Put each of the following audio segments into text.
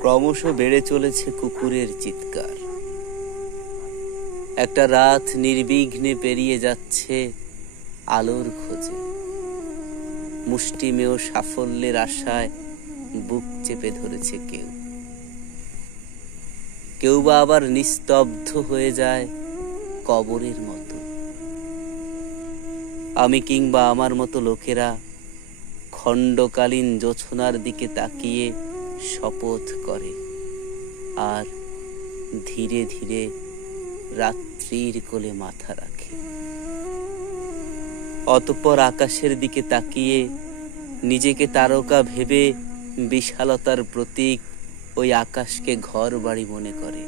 ক্রমশ বেড়ে চলেছে কুকুরের চিৎকার। একটা রাত নির্বিঘ্নে পেরিয়ে যাচ্ছে আলোর খোঁজে। মুষ্টিমেয় সাফল্যের আশায় বুক চেপে ধরেছে কেউ, কেউ বা আবার নিস্তব্ধ হয়ে যায় কবরের মতো। আমি কিংবা আমার মতো লোকেরা খণ্ডকালীন জোছনার দিকে তাকিয়ে শপথ করে, আর ধীরে ধীরে রাত্রির কোলে মাথা রাখে। অতঃপর আকাশের দিকে তাকিয়ে নিজেকে তারকা ভেবে বিশালতার প্রতীক ওই আকাশকে ঘর বাড়ি মনে করে।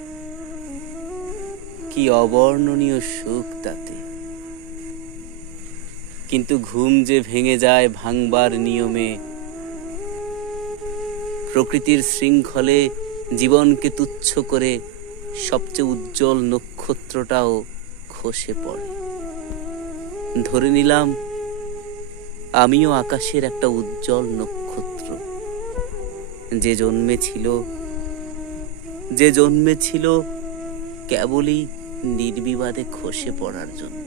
কি অবর্ণনীয় সুখ তাতে! কিন্তু ঘুম যে ভেঙে যায় ভাঙবার নিয়মে, প্রকৃতির শৃঙ্খলে জীবনকে তুচ্ছ করে সবচেয়ে উজ্জ্বল নক্ষত্রটাও খসে পড়ে। ধরে নিলাম আমিও আকাশের একটা উজ্জ্বল নক্ষত্র, যে জন্মেছিল কেবলই নির্বিবাদে খসে পড়ার জন্য।